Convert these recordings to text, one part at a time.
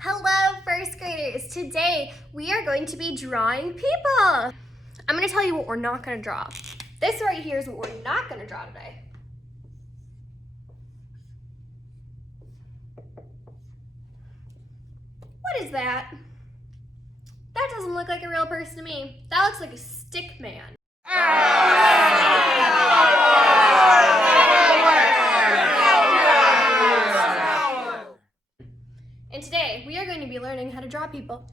Hello, first graders. Today, we are going to be drawing people. I'm gonna tell you what we're not gonna draw. This right here is what we're not gonna draw today. What is that? That doesn't look like a real person to me. That looks like a stick man. And today, we are going to be learning how to draw people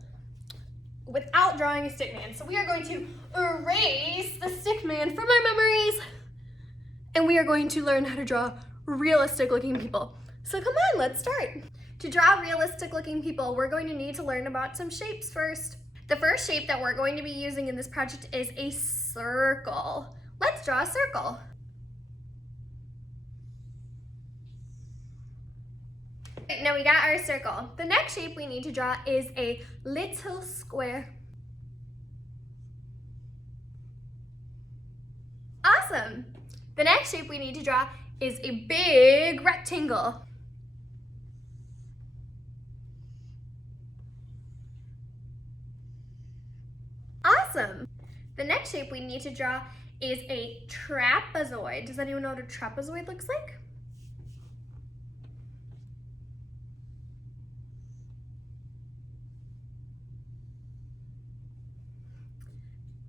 without drawing a stick man. So we are going to erase the stick man from our memories, and we are going to learn how to draw realistic looking people. So come on, let's start. To draw realistic looking people, we're going to need to learn about some shapes first. The first shape that we're going to be using in this project is a circle. Let's draw a circle. Now we got our circle. The next shape we need to draw is a little square. Awesome. The next shape we need to draw is a big rectangle. Awesome. The next shape we need to draw is a trapezoid. Does anyone know what a trapezoid looks like?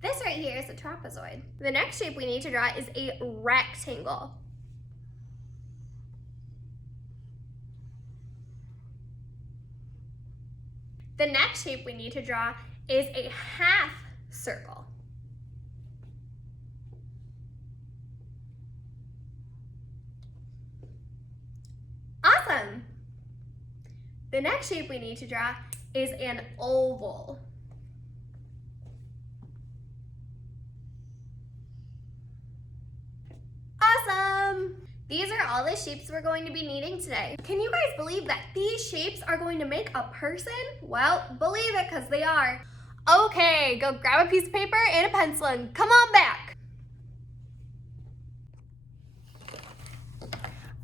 This right here is a trapezoid. The next shape we need to draw is a rectangle. The next shape we need to draw is a half circle. Awesome. The next shape we need to draw is an oval. Awesome! These are all the shapes we're going to be needing today. Can you guys believe that these shapes are going to make a person? Well, believe it, because they are. Okay, go grab a piece of paper and a pencil and come on back.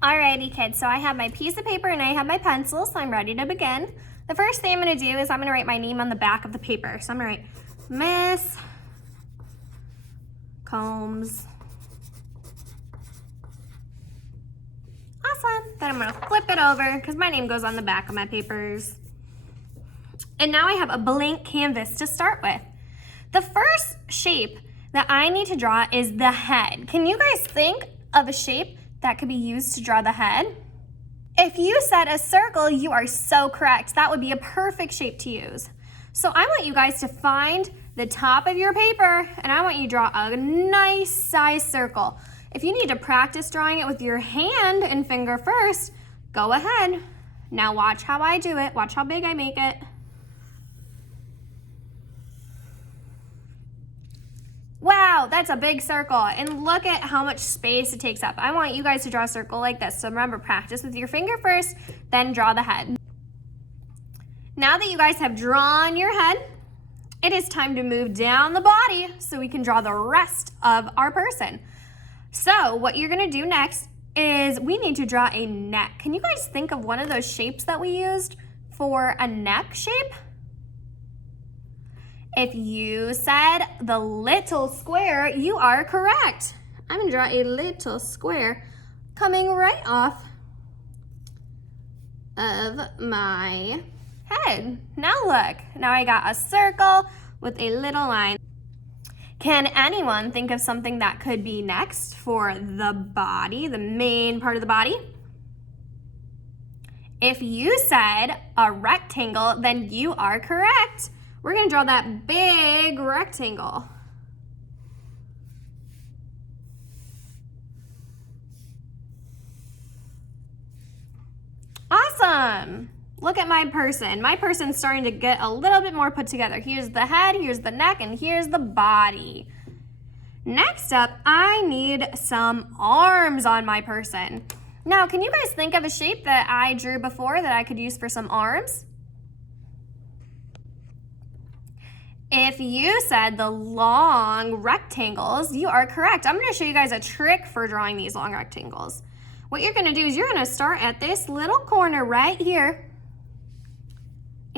Alrighty kids, so I have my piece of paper and I have my pencil, so I'm ready to begin. The first thing I'm gonna do is I'm gonna write my name on the back of the paper. So I'm gonna write Miss Combs. Awesome. Then I'm gonna flip it over because my name goes on the back of my papers. And now I have a blank canvas to start with. The first shape that I need to draw is the head. Can you guys think of a shape that could be used to draw the head? If you said a circle, you are so correct. That would be a perfect shape to use. So I want you guys to find the top of your paper and I want you to draw a nice size circle. If you need to practice drawing it with your hand and finger first, go ahead. Now watch how I do it. Watch how big I make it. Wow, that's a big circle. And look at how much space it takes up. I want you guys to draw a circle like this. So remember, practice with your finger first, then draw the head. Now that you guys have drawn your head, it is time to move down the body so we can draw the rest of our person. So what you're gonna do next is we need to draw a neck. Can you guys think of one of those shapes that we used for a neck shape? If you said the little square, you are correct. I'm gonna draw a little square coming right off of my head. Now look, now I got a circle with a little line. Can anyone think of something that could be next for the body, the main part of the body? If you said a rectangle, then you are correct. We're gonna draw that big rectangle. Awesome. Look at my person. My person's starting to get a little bit more put together. Here's the head, here's the neck, and here's the body. Next up, I need some arms on my person. Now, can you guys think of a shape that I drew before that I could use for some arms? If you said the long rectangles, you are correct. I'm gonna show you guys a trick for drawing these long rectangles. What you're gonna do is you're gonna start at this little corner right here.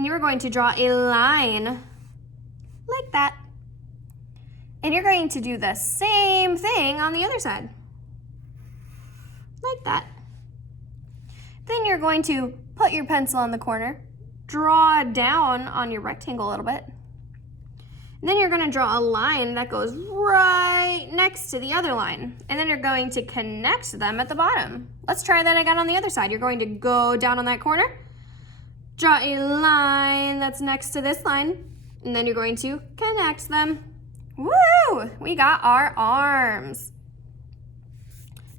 and you're going to draw a line like that. And you're going to do the same thing on the other side, like that. Then you're going to put your pencil on the corner, draw down on your rectangle a little bit, and then you're going to draw a line that goes right next to the other line, and then you're going to connect them at the bottom. Let's try that again on the other side. You're going to go down on that corner, draw a line that's next to this line, and then you're going to connect them. Woo! We got our arms.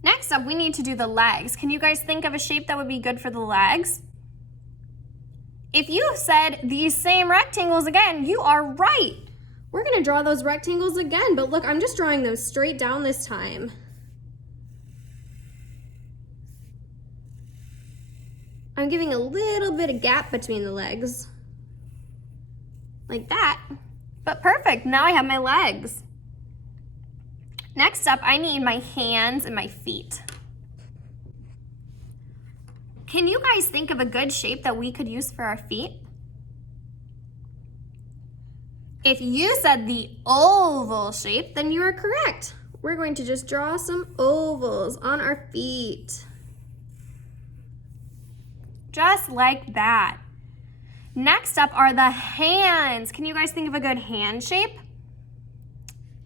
Next up, we need to do the legs. Can you guys think of a shape that would be good for the legs? If you said these same rectangles again, you are right. We're gonna draw those rectangles again, but look, I'm just drawing those straight down this time. I'm giving a little bit of gap between the legs, like that. But perfect, now I have my legs. Next up, I need my hands and my feet. Can you guys think of a good shape that we could use for our feet? If you said the oval shape, then you are correct. We're going to just draw some ovals on our feet. Just like that. Next up are the hands. Can you guys think of a good hand shape?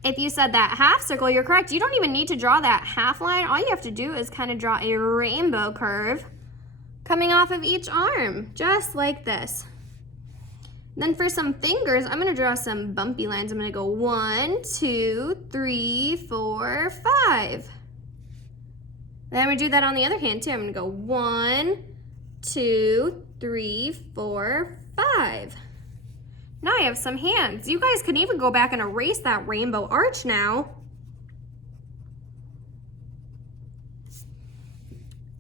If you said that half circle, you're correct. You don't even need to draw that half line. All you have to do is kind of draw a rainbow curve coming off of each arm, just like this. Then for some fingers, I'm gonna draw some bumpy lines. I'm gonna go 1, 2, 3, 4, 5. Then I'm gonna do that on the other hand too. I'm gonna go 1, 2, 3, 4, 5. Now I have some hands. You guys can even go back and erase that rainbow arch now.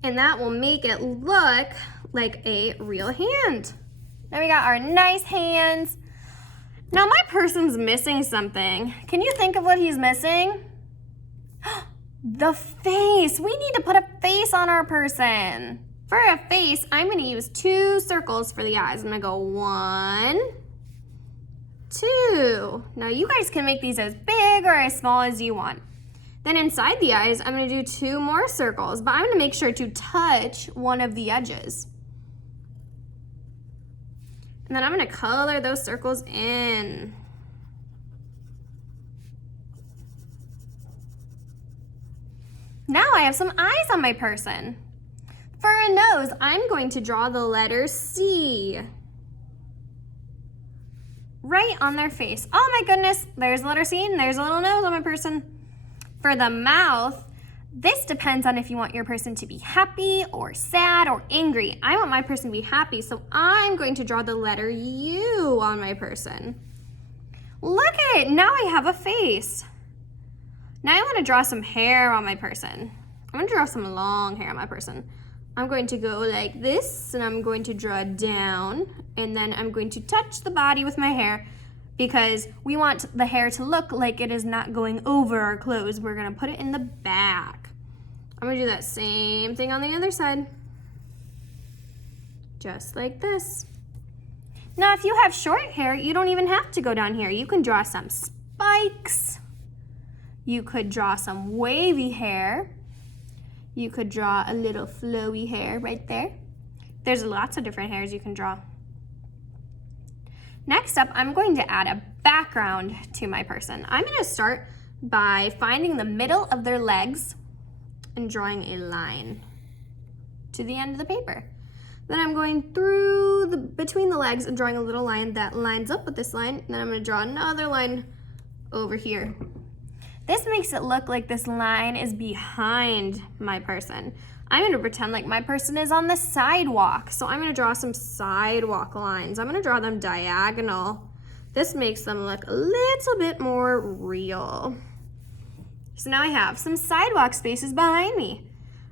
And that will make it look like a real hand. Now we got our nice hands. Now my person's missing something. Can you think of what he's missing? The face. We need to put a face on our person. For a face, I'm gonna use 2 circles for the eyes. I'm gonna go 1, 2. Now you guys can make these as big or as small as you want. Then inside the eyes, I'm gonna do 2 more circles, but I'm gonna make sure to touch one of the edges. And then I'm gonna color those circles in. Now I have some eyes on my person. For a nose, I'm going to draw the letter C right on their face. Oh my goodness, there's the letter C and there's a little nose on my person. For the mouth, this depends on if you want your person to be happy or sad or angry. I want my person to be happy, so I'm going to draw the letter U on my person. Look at it, now I have a face. Now I want to draw some hair on my person. I'm going to draw some long hair on my person. I'm going to go like this, and I'm going to draw down, and then I'm going to touch the body with my hair because we want the hair to look like it is not going over our clothes. We're gonna put it in the back. I'm gonna do that same thing on the other side. Just like this. Now, if you have short hair, you don't even have to go down here. You can draw some spikes. You could draw some wavy hair. You could draw a little flowy hair right there. There's lots of different hairs you can draw. Next up, I'm going to add a background to my person. I'm going to start by finding the middle of their legs and drawing a line to the end of the paper. Then I'm going through between the legs and drawing a little line that lines up with this line. And then I'm going to draw another line over here. This makes it look like this line is behind my person. I'm going to pretend like my person is on the sidewalk. So I'm going to draw some sidewalk lines. I'm going to draw them diagonal. This makes them look a little bit more real. So now I have some sidewalk spaces behind me.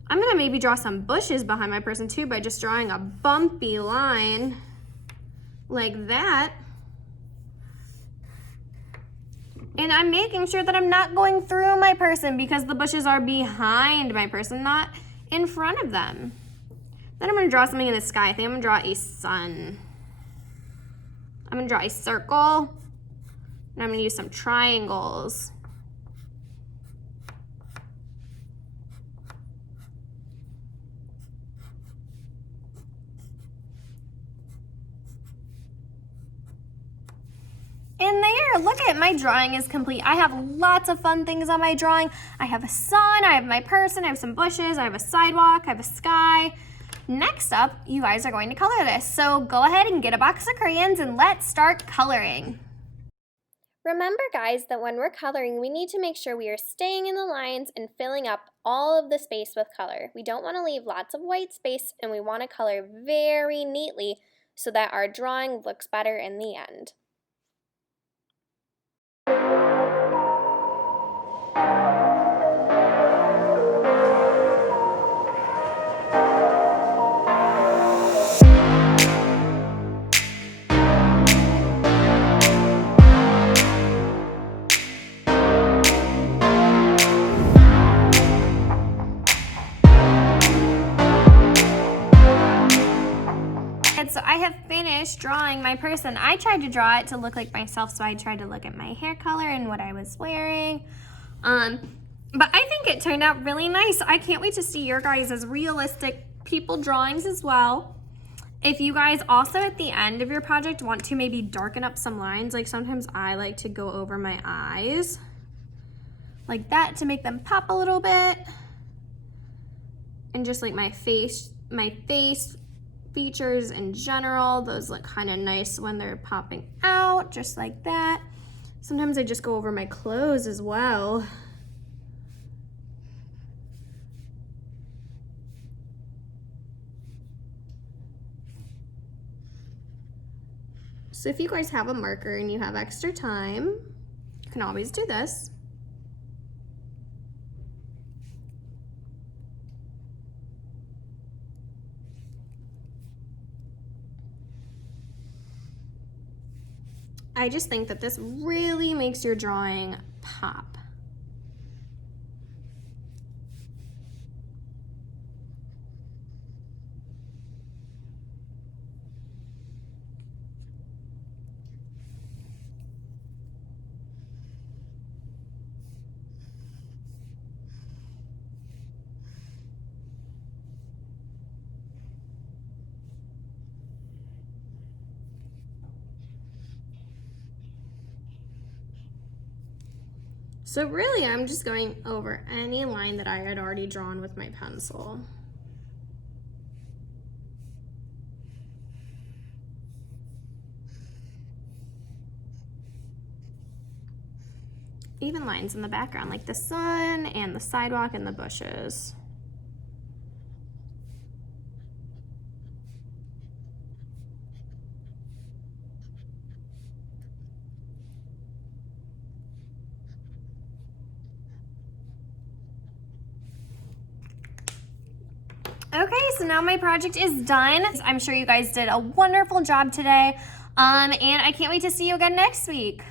I'm going to maybe draw some bushes behind my person too by just drawing a bumpy line like that. And I'm making sure that I'm not going through my person because the bushes are behind my person, not in front of them. Then I'm going to draw something in the sky. I think I'm going to draw a sun. I'm gonna draw a circle, and I'm gonna use some triangles. And there, look at my drawing is complete. I have lots of fun things on my drawing. I have a sun, I have my person, I have some bushes, I have a sidewalk, I have a sky. Next up, you guys are going to color this. So go ahead and get a box of crayons and let's start coloring. Remember guys that when we're coloring, we need to make sure we are staying in the lines and filling up all of the space with color. We don't want to leave lots of white space, and we want to color very neatly so that our drawing looks better in the end. So I have finished drawing my person. I tried to draw it to look like myself, so I tried to look at my hair color and what I was wearing. But I think it turned out really nice. I can't wait to see your guys' realistic people drawings as well. If you guys also at the end of your project want to maybe darken up some lines, like sometimes I like to go over my eyes like that to make them pop a little bit. And just like my face features in general, those look kind of nice when they're popping out, just like that. Sometimes I just go over my clothes as well. So if you guys have a marker and you have extra time, you can always do this. I just think that this really makes your drawing pop. So really, I'm just going over any line that I had already drawn with my pencil. Even lines in the background, like the sun and the sidewalk and the bushes. Okay, so now my project is done. I'm sure you guys did a wonderful job today, and I can't wait to see you again next week.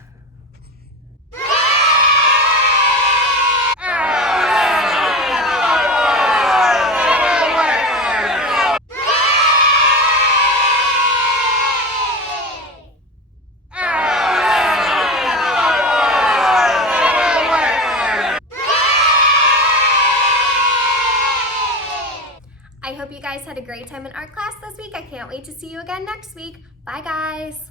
I hope you guys had a great time in art class this week. I can't wait to see you again next week. Bye, guys.